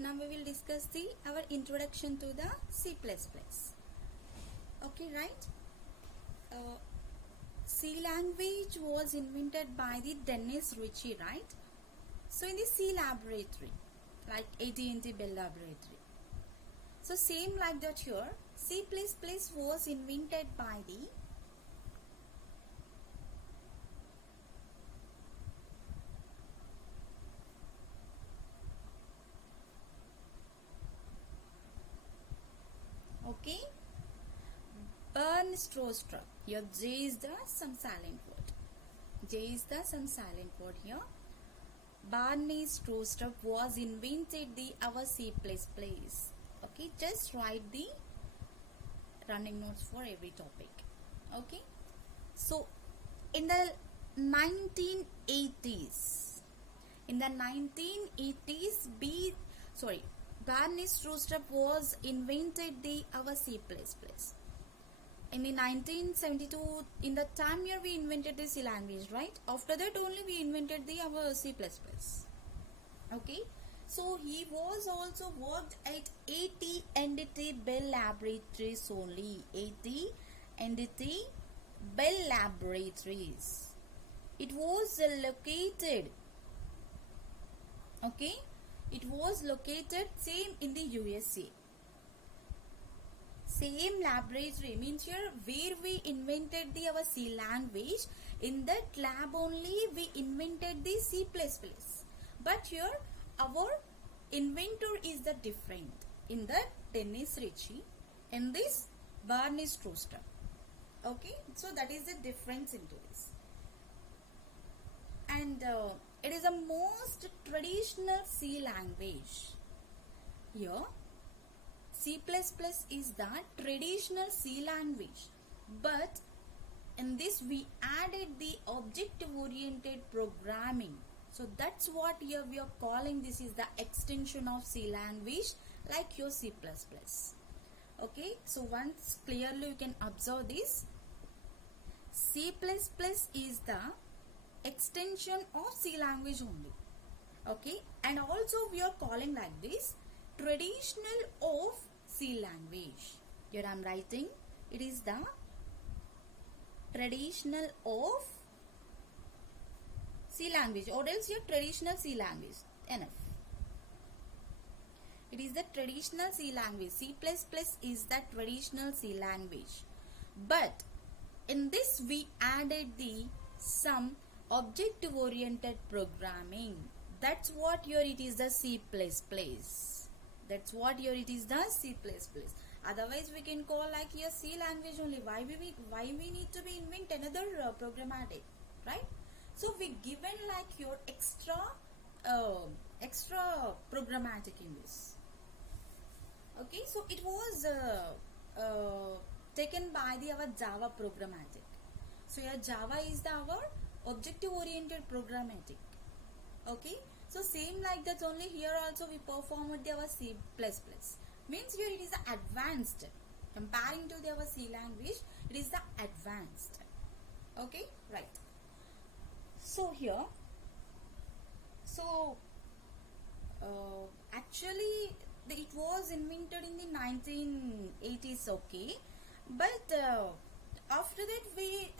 Now we will discuss our introduction to the C++. Okay, right? C language was invented by the Dennis Ritchie, right? So in the C laboratory, like AT&T Bell Laboratory. So same like that here, C++ was invented by the Bernd Strostrup. Here J is the some silent word. J is the some silent word here. Bernd Strostrup was invented our C++. Okay, just write the running notes for every topic. Okay, so in the 1980s, Bernd Strostrup was invented our C++. In the 1972, in the time year we invented the C language, right? After that only we invented our C++. Okay, so he was also worked at AT&T Bell Laboratories only. AT&T Bell Laboratories. It was located. Okay, it was located same in the USA. Same laboratory means here where we invented our C language, in that lab only we invented the C++. But here our inventor is the different. In the Dennis Ritchie, in this Bernd Strostrup. Okay, so that is the difference into this. And it is the most traditional C language. Here C++ is the traditional C language, but in this we added the object-oriented programming. So that's what here we are calling, this is the extension of C language, like your C++. Okay, so once clearly you can observe this. C++ is the extension of C language only. Okay, and also we are calling like this, traditional of C language. Here I am writing, it is the traditional of C language, or else your traditional C language. Enough. It is the traditional C language. C++ is the traditional C language. But in this we added some object-oriented programming. That's what here it is the C++. That's what here it is the C++. Otherwise we can call like here C language only. Why we need to be invent another programmatic, right? So we given like your extra programmatic in this. Okay, so it was taken by our Java programmatic. So here Java is our object-oriented programmatic. Okay, so same like that only here also we performed our C++. Means here it is the advanced. Comparing to our C language, it is the advanced. Okay, right. So here, actually it was invented in the 1980s. Okay, but after that we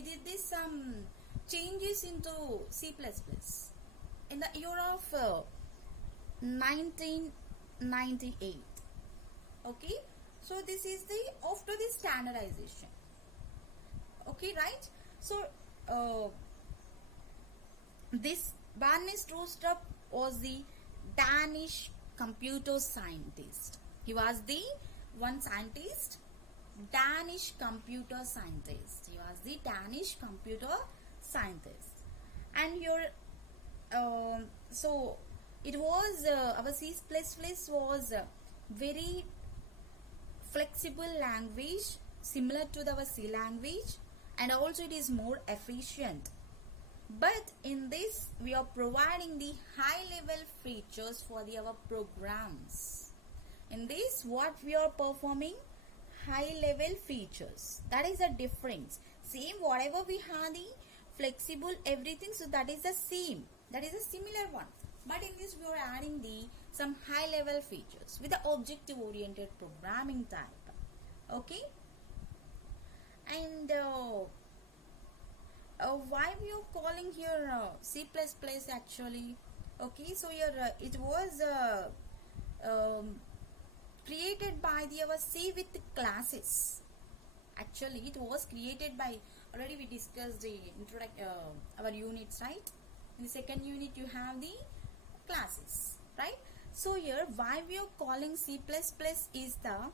did this some changes into C++ in the year of 1998. Okay, so this is the after the standardization. Okay, right? So this Bernd Strostrup was the Danish computer scientist. He was the one scientist, Danish computer scientist. He was the Danish computer scientist. And here, so it was our C++ was very flexible language, similar to our C language, and also it is more efficient. But in this we are providing the high level features for our programs. In this what we are performing, high level features. That is the difference. Same whatever we have the flexible everything, so that is the same. That is a similar one. But in this we are adding the some high level features with the objective oriented programming type. Okay, and why we are calling here C++ actually? Okay, so here it was created by our C with classes. Actually, it was created by, already we discussed the our units, right? In the second unit you have the classes, right? So here why we are calling C++ is the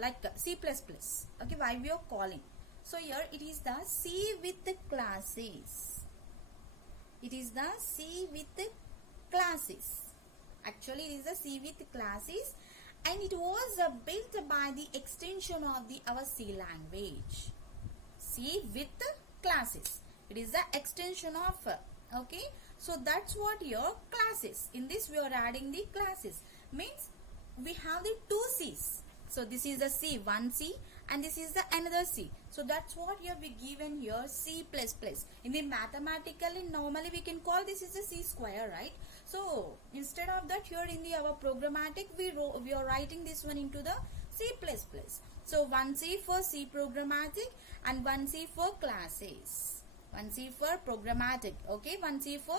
like C++. Okay, why we are calling? So here it is the C with the classes. It is the C with the classes. Actually, it is the C with classes, and it was built by the extension of the our C language. C with classes. It is the extension of. Okay, so that's what your classes. In this we are adding the classes. Means we have the two C's. So this is the C, one C, and this is the another C. So that's what here we given here C++. In the mathematically, normally we can call this is the C square, right? So instead of that, here in the our programmatic, we are writing this one into the C++. So one C for C programmatic and one C for classes. One C for programmatic. Okay, one C for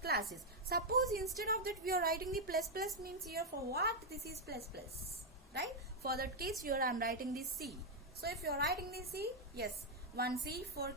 classes. Suppose instead of that we are writing the plus plus, means here for what this is plus plus, right? For that case here I am writing the C. So if you are writing the C, yes, one C for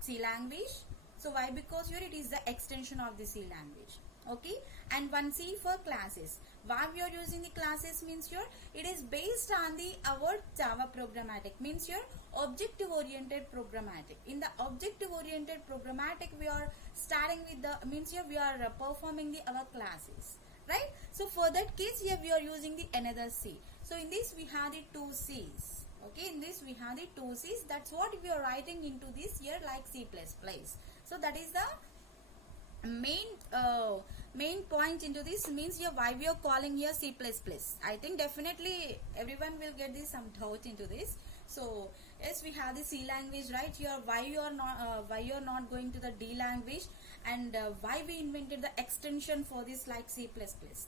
C language. So why? Because here it is the extension of the C language. Okay, and one C for classes. Why we are using the classes means here it is based on the our Java programmatic, means here objective oriented programmatic. In the objective oriented programmatic we are starting with the, means here we are performing the our classes, right? So for that case here we are using the another C. So in this we have the two C's. Okay, in this we have the two C's. That's what we are writing into this here like C++. So that is the main point into this, means here why we are calling here C++. I think definitely everyone will get this some doubt into this. So yes, we have the C language, right? Here why you are not going to the D language, and why we invented the extension for this like C++.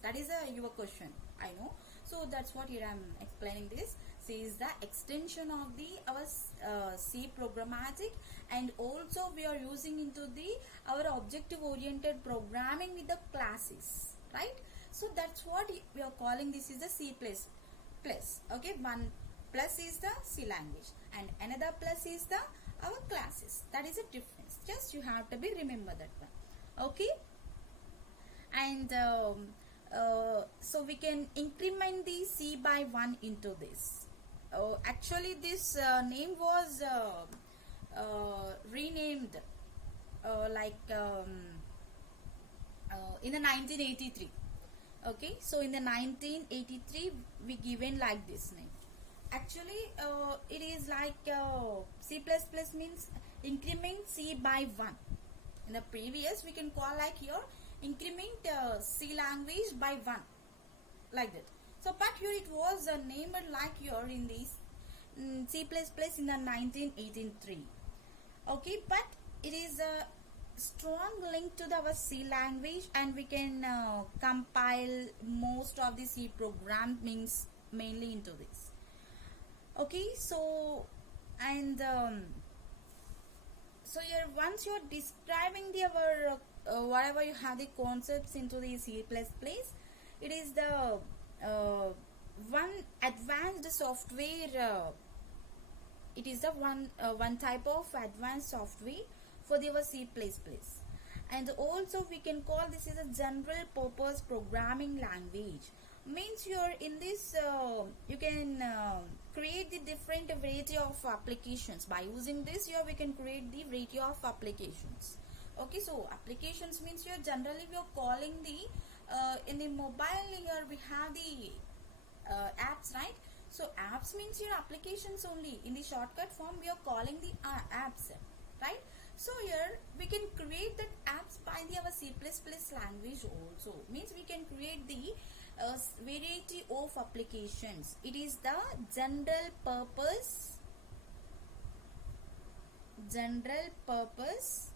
That is your question, I know. So that's what here I am explaining this. C is the extension of the our C programmatic, and also we are using into the our objective oriented programming with the classes, right? So that's what we are calling this is the C++. Okay, one plus is the C language and another plus is the our classes. That is a difference. Just you have to be remember that one. Okay, and so we can increment the C by 1 into this. Actually this name was renamed in the 1983. Okay, so in the 1983 we given like this name. Actually it is like C++ means increment C by 1. In the previous we can call like here increment C language by 1, like that. So but here it was named like here in this C++ in the 1983. Okay, but it is a strong link to our C language, and we can compile most of the C program means mainly into this. Okay, so and so here once you are describing the our whatever you have the concepts into the C++, it is the one advanced software. It is the one type of advanced software for the C++, and also we can call this is a general purpose programming language. Means you're in this you can create the different variety of applications. By using this here we can create the variety of applications. Okay, so applications means here generally we are calling the in the mobile here we have the apps, right? So apps means your applications only. In the shortcut form we are calling the apps, right? So here we can create that apps by the our C++ language also. Means we can create the variety of applications. It is the general purpose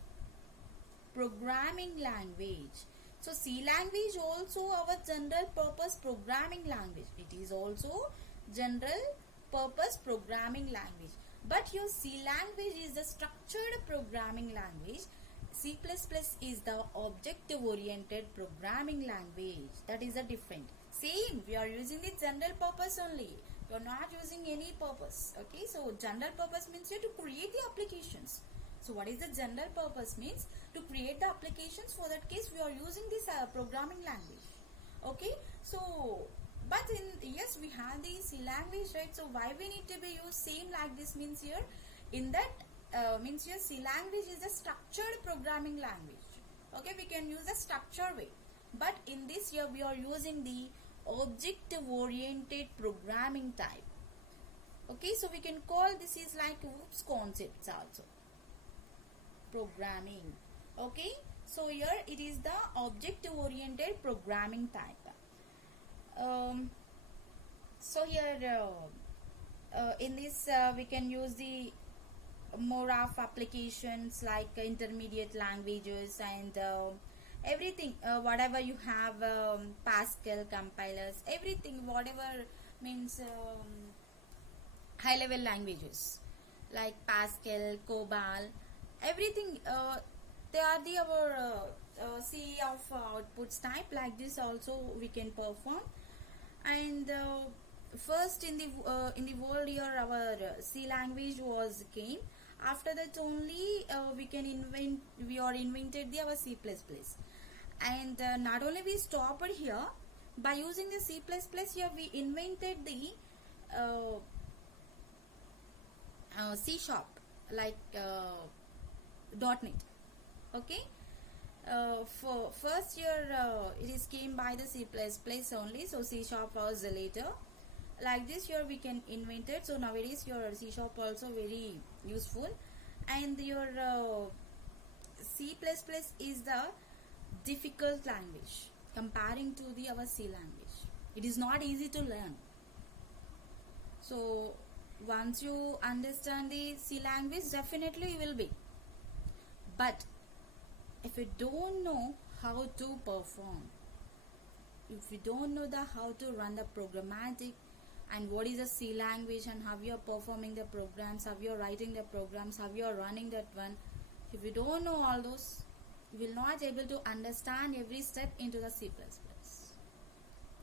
programming language. So C language also our general purpose programming language. It is also general purpose programming language. But your C language is the structured programming language. C++ is the object oriented programming language. That is a different. Same, we are using the general purpose only. You are not using any purpose. Okay, so general purpose means you have to create the applications. So what is the general purpose means? To create the applications. For that case we are using this programming language. Okay, so but yes, we have the C language, right? So why we need to be used same like this means here in that means here C language is a structured programming language. Okay, we can use a structured way, but in this here we are using the object oriented programming type. Okay, so we can call this is like OOPS concepts also. Programming. Okay, so here it is the object oriented programming type. So here in this we can use the more of applications like intermediate languages and everything, whatever you have, Pascal compilers, everything, whatever means high level languages like Pascal, COBOL, everything, they are the our C of outputs type. Like this also we can perform. And first in the world here our C language was came. After that only we are invented the our C++. And not only we stopped here, by using the C++ here we invented the C#, like .NET. Okay, for first year it is came by the C++ only, so C# was later. Like this here we can invent it. So nowadays your C# also very useful, and your C++ is the difficult language comparing to the our C language. It is not easy to learn. So once you understand the C language, definitely you will be. But if you don't know how to perform, if you don't know how to run the programmatic and what is a C language and how you are performing the programs, how you are writing the programs, how you are running that one, if you don't know all those, you will not able to understand every step into the C++.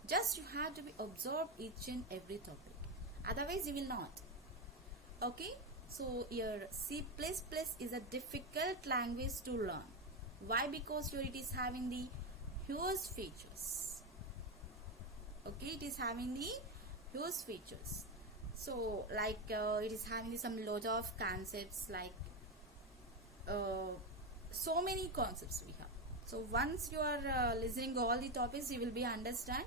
Just you have to be absorb each and every topic, otherwise you will not. Okay, so your C++ is a difficult language to learn. Why? Because here it is having the huge features. Okay, it is having the huge features. So like it is having some lot of concepts, like so many concepts we have. So once you are listening all the topics, you will be understand.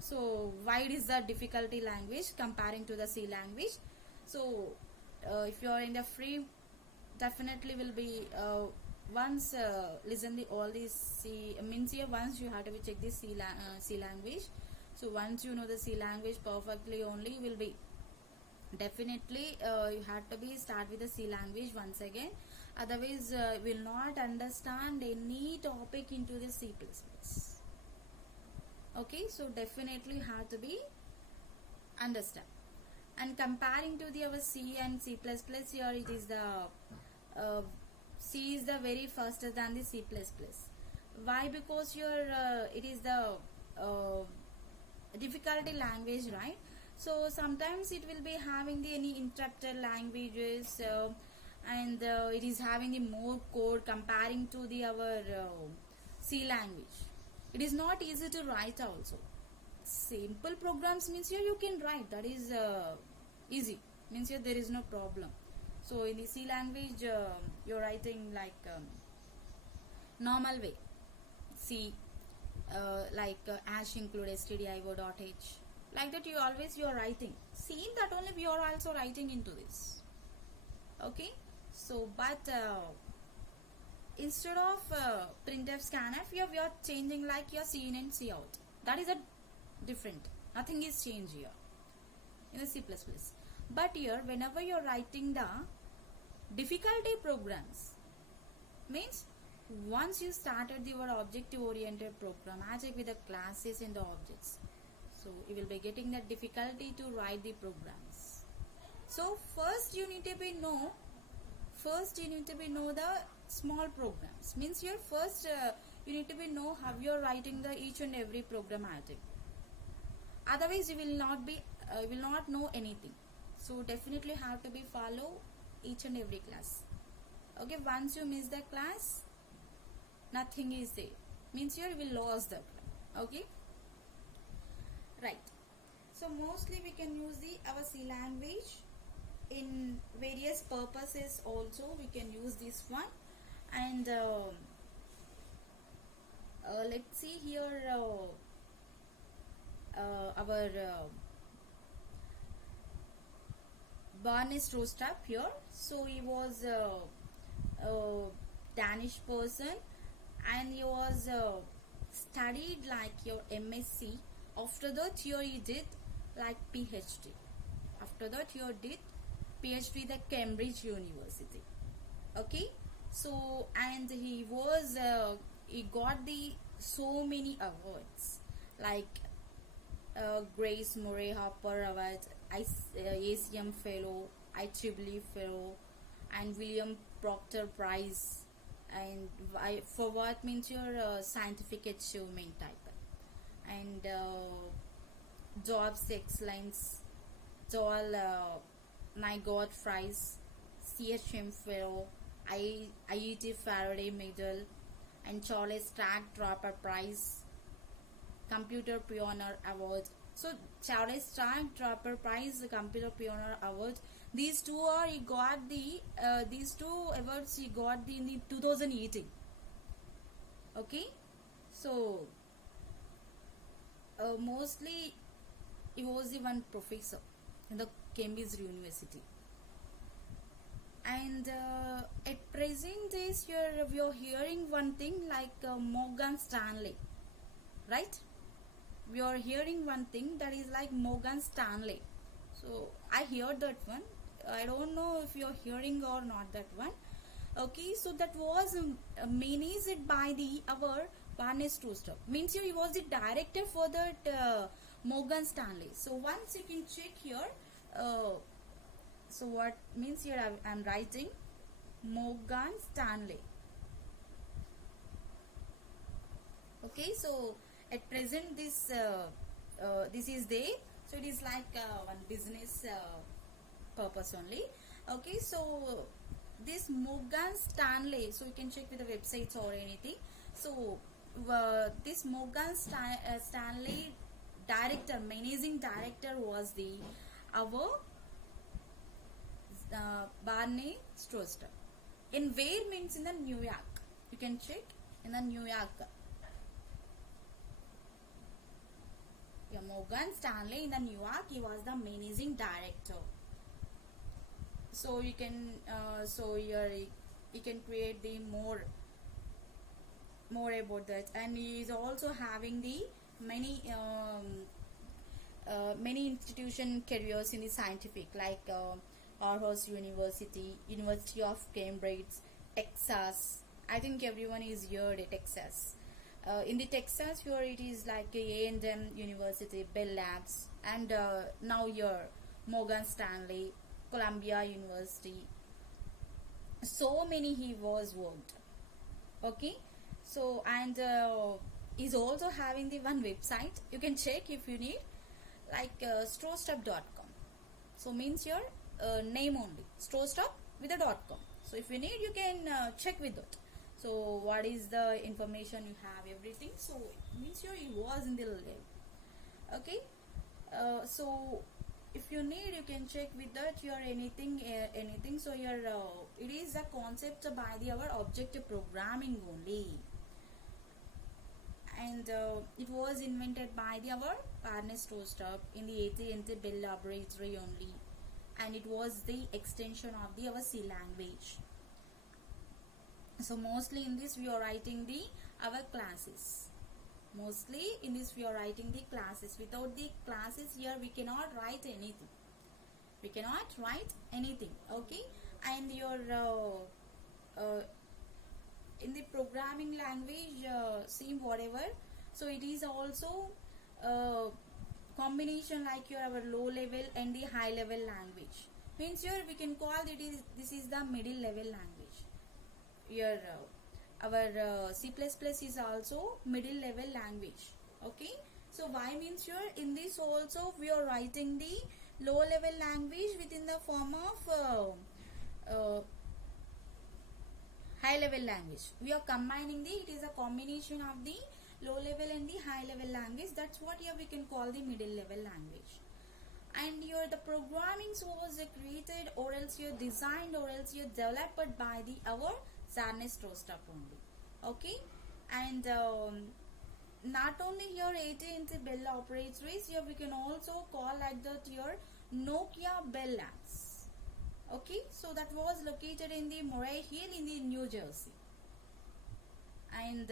So why it is the difficulty language comparing to the C language. So if you are in the free, definitely will be once listen the all these C means here once you have to check this C language. So once you know the C language perfectly only, will be definitely you have to be start with the C language once again, otherwise will not understand any topic into the C++. Okay, so definitely you have to be understand. And comparing to the our C and C++, here it is the C is the very faster than the C++. Why? Because here it is the difficulty language, right? So sometimes it will be having the any interrupted languages and it is having the more code comparing to the our C language. It is not easy to write also. Simple programs means here you can write, that is easy, means here there is no problem. So in the C language you're writing like normal way C, like hash include stdio.h, like that you are writing. See that only we are also writing into this. Okay, so but instead of printf scanf, here we are changing like your C in and C out. That is a different, nothing is changed here in the C++. But here whenever you are writing the difficulty programs, means once you started your objective oriented programmatic with the classes and the objects, so you will be getting the difficulty to write the programs. So first you need to be know the small programs, means your first you need to be know how you are writing the each and every programmatic. Otherwise you will not know anything. So definitely have to be follow each and every class. Okay, once you miss the class, nothing is there, means you will lose the class. Okay, right. So mostly we can use our C language in various purposes. Also we can use this one, and let's see here our Barney Strostrup here. So he was a Danish person, and he was studied like your MSc. After that he did like PhD. After that he did PhD at Cambridge University. Okay, so and he was he got the so many awards like Grace Murray Hopper Award, ACM Fellow, IEEE Fellow, and William Proctor Prize, and for what means your scientific achievement type, and Jobs Excellence, Joel Nygaard Prize, CHM Fellow, IET Faraday Medal, and Charles Stack Draper Prize, Computer Pioneer Award. So Charles Stack Draper Prize, Computer Pioneer Award. These two are he got the these two awards he got in the 2018. Okay, so mostly he was the one professor in the Cambridge University. And at present days here we are hearing one thing like Morgan Stanley, right? We are hearing one thing that is like Morgan Stanley. So I heard that one. I don't know if you are hearing or not that one. Okay, so that was managed by our Barney Strostrup. Means he was the director for that Morgan Stanley. So once you can check here. So what means here I am writing Morgan Stanley. Okay, so at present this is there. So it is like one business purpose only. Okay, so this Morgan Stanley, so you can check with the websites or anything. So this Morgan Stanley director, managing director was our Barney Strostrup. In where means in the New York. You can check in the New York. Yeah, Morgan Stanley in the New York. He was the managing director. So you can so here you can create the more about that, and he is also having the many institution careers in the scientific like Aarhus University, University of Cambridge, Texas. I think everyone is here at Texas. In the Texas here it is like A&M University, Bell Labs, and now here Morgan Stanley, Columbia University. So many he was worked. Okay, so and is also having the one website. You can check if you need, like strostrup.com. So means your name only, Strostrup with a .com. So if you need, you can check with that. So what is the information you have, everything. So means your he was in the lab. Okay, so if you need, you can check with that your anything. So your it is a concept by our objective programming only, and it was invented by our Barney Strostrup in the AT&T Bell Laboratory only, and it was the extension of our C language. So mostly in this we are writing our classes. Mostly in this we are writing the classes. Without the classes here we cannot write anything. Okay, and your in the programming language, same whatever. So it is also combination like your our low level and the high level language. Means here we can call it is this is the middle level language. Your our C++ is also middle level language. Okay, so why means here in this also we are writing the low level language within the form of high level language. We are combining the, it is a combination of the low level and the high level language. That's what here we can call the middle level language. And here the programming was created or else you're designed or else you're developed by the our Zarnes Rostock only. Okay, and not only your AT&T Bell operators, here we can also call like that your Nokia Bell Labs. Okay, so that was located in the Murray Hill in the New Jersey, and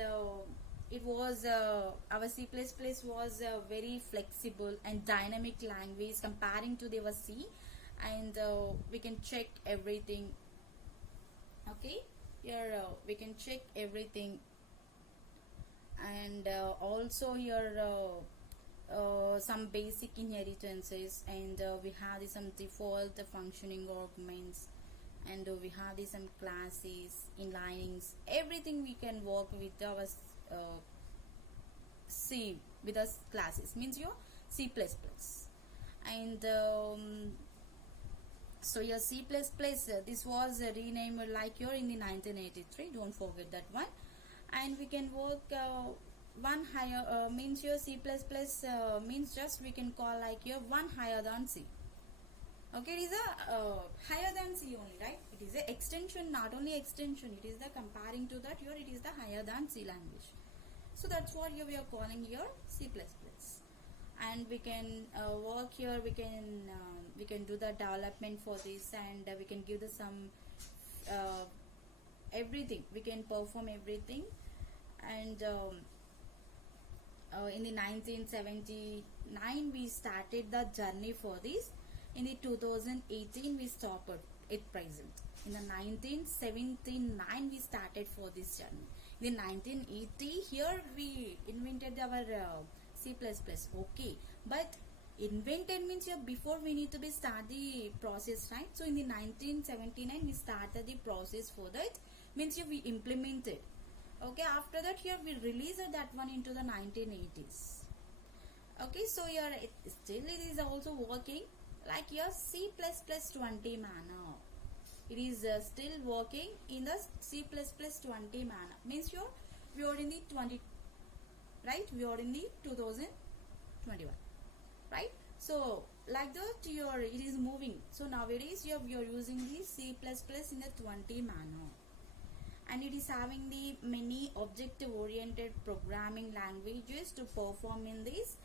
it was our C++ was very flexible and dynamic language comparing to the C, and we can check everything. Okay, here we can check everything, and also here some basic inheritances, and we have some default functioning arguments, and we have some classes, inlinings, everything we can work with our C with us classes, means your C++. And so your C++, this was renamed like your in the 1983, don't forget that one. And we can work one higher, means your C++ means just we can call like your one higher than C. Okay, it is a higher than C only, right? It is a extension, not only extension, it is the comparing to that here, it is the higher than C language. So that's what here we are calling your C++. And we can work here, we can do the development for this, and we can give the some everything, we can perform everything. And in the 1979 we started the journey for this. In the 2018 we stopped it present. In the 1979 we started for this journey. In 1980 here we invented our C++. Okay, but invented means here before we need to be start the process, right? So in the 1979 we started the process for that, means here we implemented. Okay, after that here we released that one into the 1980s. Okay, so here it is also working like your C++ 20 manner. It is still working in the C++ 20 manner, means we are in the 20, right? We are in the 2021, right? So like that it is moving. So nowadays we are using the C++ in the 20 manner, and it is having the many objective oriented programming languages to perform in this.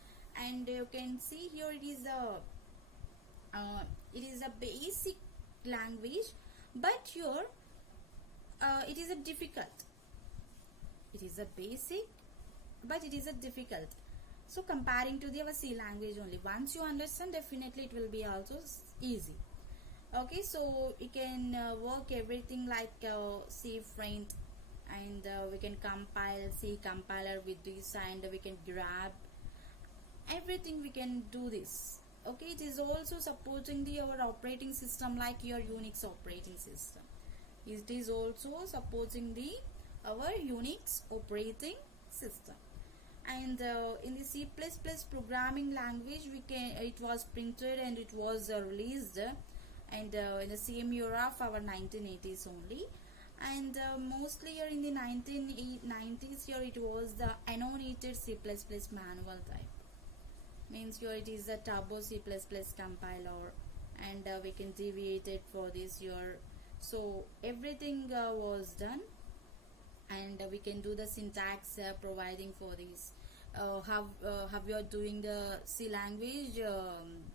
And you can see here it is a basic language, but here it is a difficult. It is a basic, but it is a difficult. So comparing to the our C language only, once you understand, definitely it will be also easy. Okay, so we can work everything like C front, and we can compile C compiler with this, and we can grab everything, we can do this. Okay, it is also supporting the our operating system like your Unix operating system. It is also supporting the our Unix operating system. And in the C++ programming language, it was printed and it was released, and in the same era of our 1980s only. And mostly here in the 1990s here it was the annotated C++ manual type, means here it is a turbo C++ compiler, and we can deviate it for this year. So everything was done, and we can do the syntax providing for this. How we are doing the C language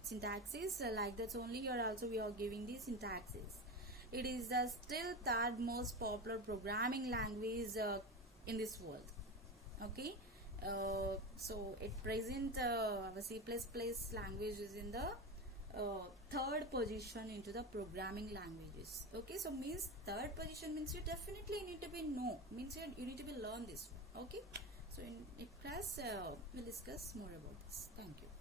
syntaxes like that only. Here also we are giving the syntaxes. It is the still third most popular programming language in this world. Okay, so at present our C++ language is in the third position into the programming languages. Okay, so means third position means you definitely need to be means you need to be learn this one. Okay, so in class we'll discuss more about this. Thank you.